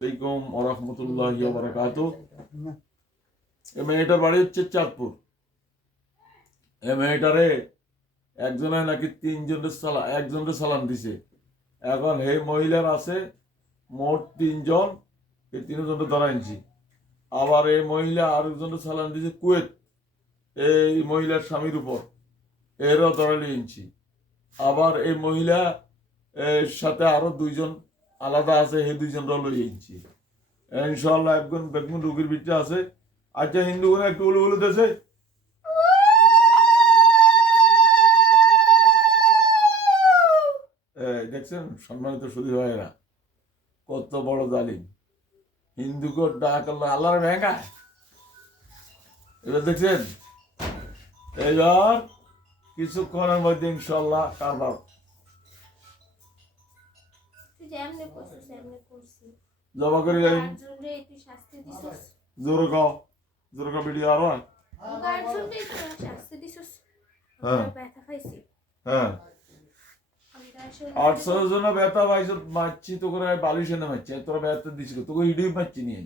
আলাইকুম ওরহমতুল্লাহ বারাকাত এই মেয়েটার বাড়ি হচ্ছে চাঁদপুর। এই মেয়েটারে একজনে নাকি তিনজনের একজনের সালাম দিছে। এখন হে মহিলার আছে মোট তিনজন এই তিনজনের ধরা আনছি আবার এই মহিলা আরেকজনের সালাম দিছে কুয়েত। এই মহিলার স্বামীর উপর। এরও ধরা নিয়েছি আবার এই মহিলা এর সাথে আরও দুইজন আলাদা আছে সেই দুইজন লই আনছি ইনশাল্লাহ একজন বেগুন রুগীর ভিতরে আছে আচ্ছা হিন্দু করে একটু উলু উলু দেশে দেখছেন, সম্মানিত শুধু ভাইয়েরা, কত বড় জালিম। হিন্দুকে ডাক আল্লাহ, আল্লাহর ভেঙা এবার দেখছেন, এইবার কিছুক্ষণের মধ্যে ইনশাল্লাহ কারবার জমা করে যাই জোর গাও জোর গাও ভিডিও আরও হয়? হ্যাঁ। হ্যাঁ আটশো জন ব্যথা পাইছো মারছি তো করে বালিশ এনে মারছি তোরা ব্যথা দিছিল তোকে ইডিও মারছি নিয়ে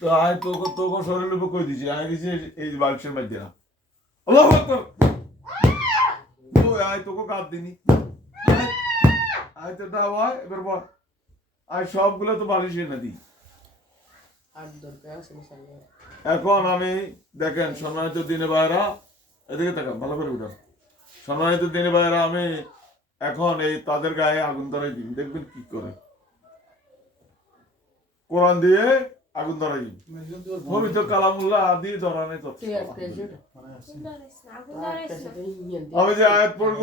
তো আয় তোকে তোকে শরীরের উপর কই দিছি? আয় দিছি এই- বালিশের মধ্যে না। আল্লাহ আয় তোকে কাট দিনি। আয়, আয় তো দাও আয় এবার বল। আয় সবগুলো তো বালিশ এনে দিই। এখন আমি দেখেন সম্মানিত দিনে ভাইরা এদিকে তাকান ভালো করে উঠান। সম্মানিত দিনে ভাইরা আমি এখন এই তাদের গায়ে আগুন ধরাই দিন দেখবেন কি করে। কোরআন দিয়ে আগুন ধরাই পবিত্র কালামুল্লাহ আদি ধরানে তো। তুই আর প্রেজেন্ট আগুন ধরাইস না আগুন আর ধরাইস না প্রেজেন্ট আমি যে আয়াত পড়ব।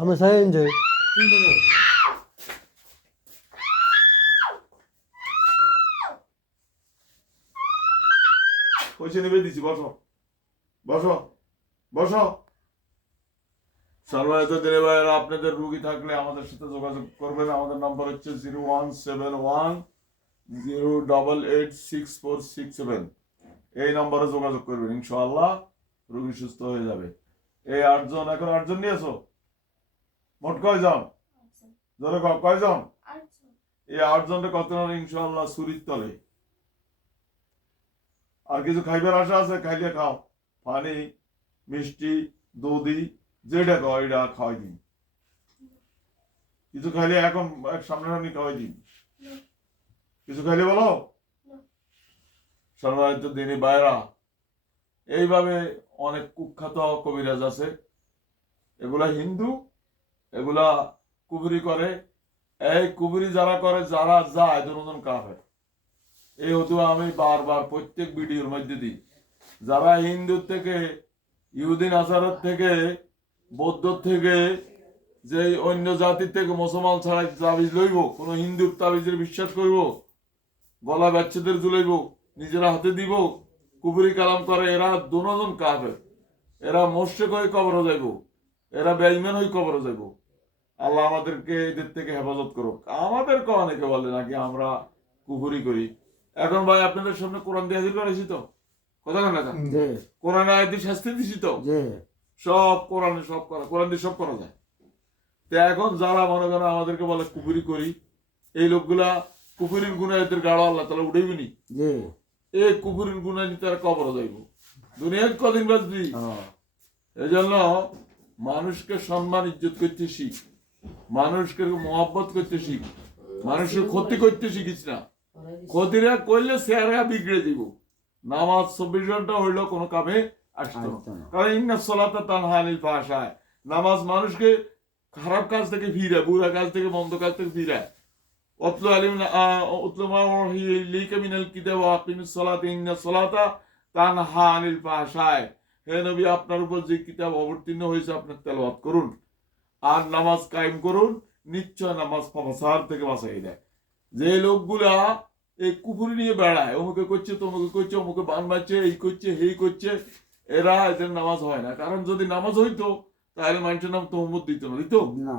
আমি চাই যে পয়সা নিবে দিছি বসো। বসো। বসো। সর্বায়ত দিনে ভাইয়েরা, আপনাদের রুগী থাকলে আমাদের সাথে যোগাযোগ করবেন। আমাদের নাম্বার হচ্ছে zero one seven one zero double eight six four six seven. এই নাম্বারে যোগাযোগ করবেন, ইনশাআল্লাহ রুগী সুস্থ হয়ে যাবে। এই আটজন, এখন আটজন নিয়েছো মোট কয়জন? ধরে কয়জন? এই আটজনটা কত ইনশাআল্লাহ সুরির তলে? আর কিছু খাইবার আশা আছে? খাইলে খাও। পানি, মিষ্টি দধি যেটা এটা খাওয়াই দিন। কিছু খাইলে এখন সামনাসামনি খাওয়াই দিন। কিছু খাইলে বলো? সম্মানিত দিনী বাইরা। এইভাবে অনেক কুখ্যাত কবিরাজ আছে। এগুলা হিন্দু এগুলা কুবরি করে। এই কুবরি যারা করে যারা যায় দুজন কাফের এই হতো আমি বারবার প্রত্যেক ভিডিওর মধ্যে দিই। যারা হিন্দু থেকে ইহুদিন আচারের থেকে বৌদ্ধ থেকে যে অন্য জাতির থেকে মুসলমান ছাড়া তাবিজ লইব কোনো হিন্দুর তাবিজের বিশ্বাস করব গলা বাচ্চাদের জুলাইব নিজেরা হাতে দিব কুবুরি কালাম করে এরা দুজন কাফের। এরা মোর্শেক হয়ে কবর যাইব এরা বেইমান হয়ে কবর যাইব। আল্লাহ আমাদেরকে এদের থেকে হেফাজত করুক। আমাদেরকে অনেকে বলে নাকি আমরা কুকুরি করি। এখন ভাই আপনাদের সামনে কোরআন দিয়ে হাজির করেছি তো? কথা কেন না? কোরআন আয়াত শাস্তি দিছি তো? সব কোরআনে সব করা কোরআন দিয়ে সব করা যায়। তো এখন যারা মনে করেন আমাদেরকে বলে কুকুরি করি এই লোকগুলা কুকুরির গুণা এদের গাড়ো আল্লাহ তালা উঠেইবি নি? এই কুকুরির গুণা নিতে তারা কবর যাইব। দুনিয়ার কদিন বাঁচবি এই জন্য মানুষকে সম্মান ইজ্জত করতে শিখ। মানুষকে মহব্বত করতে শিখ। মানুষের ক্ষতি করতে শিখিস না। ক্ষতিরা করলে চেহারা বিগড়ে দিব। নামাজ চব্বিশ ঘণ্টা হইলেও কোনো কামে আসতো। কারণ ইন্না সলাতা নামাজ মানুষকে খারাপ কাজ থেকে ফিরায় বুড়া কাজ থেকে মন্দ কাজ থেকে ফিরায়। অতলু আলিম অতলু মা লিকা মিনাল কিতাব আকিমিস সলাতা ইন্না সলাতা হে নবী আপনার উপর যে কিতাব অবতীর্ণ হয়েছে আপনি তেলাওয়াত করুন। আর নামাজ কায়েম করুন নিশ্চয় নামাজ ফাসাদ থেকে বাঁচাই দেয়। যে লোকগুলা এই কুকুরি নিয়ে বেড়ায় অমুকে করছে তমুকে করছে অমুকে বান মারছে এই করছে হেই করছে এরা এদের নামাজ হয় না। কারণ যদি নামাজ হইতো তাহলে মানুষের নাম তহমদ দিত না দিত? না।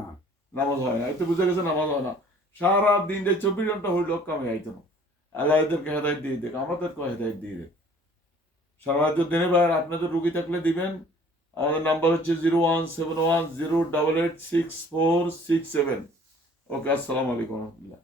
নামাজ হয় না। এতে বুঝে গেছে নামাজ হয় না। সারা দিন চব্বিশ ঘণ্টা হইলেও কামে আইতো না। আল্লাহ এদেরকে হেদায়ত দিয়ে দেখ আমাদেরকেও হেদায়ত দিয়ে দেখ সারা রাজ্য দিনে বার আপনাদের রুগী থাকলে দিবেন। আমাদের নাম্বার হচ্ছে zero one seven one zero double eight six four six seven. Okay আসসালামু আলাইকুম রহমতুল্লাহ।